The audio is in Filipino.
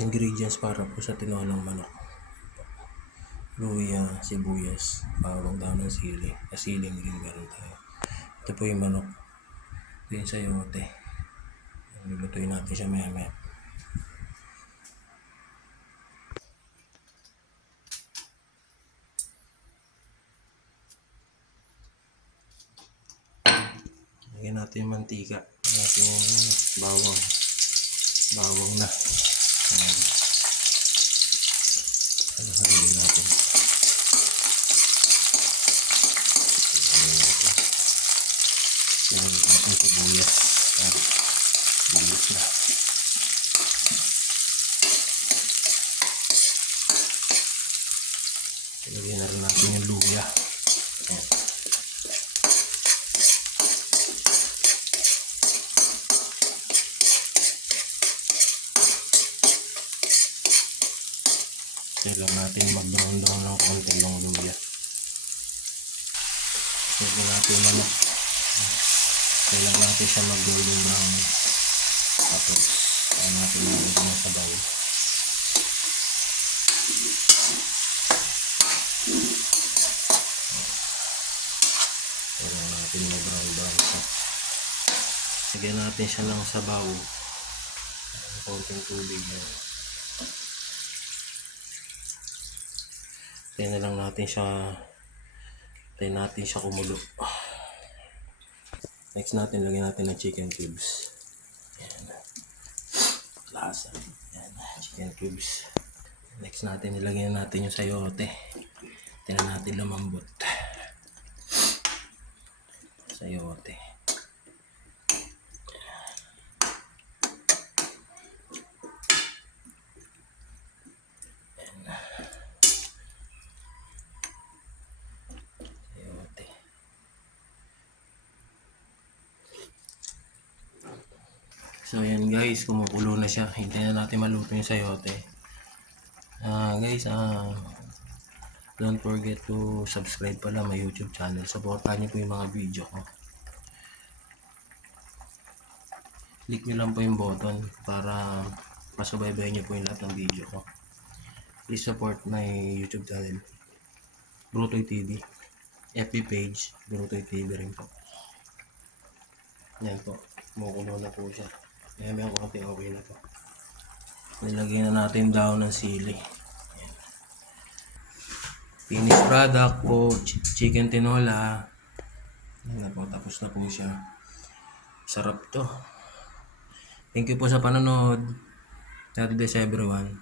Ingredients para po sa tinolang manok: luya, sibuyas, bawang, daon ng sili, asiling rin meron tayo. Ito po yung manok. Ito yung sayote. Lulutuin natin siya maya maya. Lagyan natin yung mantika. Lagyan natin yung bawang. Bawang na. Ayan. Haluin natin. Lagyan natin sibuyas. Ayan. Bilis na. Lagyan na rin natin yung luya. Ayan. Kailangan natin mag-brown ng konti yung luya. Lagyan natin yung manok. Kailangan natin siya mag-golden brown. Tapos kaya natin nalagyan ng sabaw. Kailangan natin mag-brown siya. Lagyan natin siya ng sabaw. Konting tubig. Tayo na lang natin siya. Tayo natin siya kumulo. Next natin, lagyan natin ng chicken cubes. Ayan. Lasa. Ayan. Chicken cubes. Next natin, ilagyan natin yung sayote. Tingnan natin lumambot. Sayote. So ayan guys, kumukulo na siya. Hintayin na natin maluto yung sayote. Guys, don't forget to subscribe pala my YouTube channel. Supportahan niyo po yung mga video ko. Click nyo lang po yung button para masubaybayan niyo po yung lahat ng video ko. Please support my YouTube channel, Brutoy TV. FB page, Brutoy TV rin po. Yan po, kumukulo na po siya. May konti okay na po. Nilagay na natin daon ng sili. Ayan. Finished product po, chicken tinola. Ayan na po, tapos na po siya. Sarap to. Thank you po sa panonood. God bless everyone.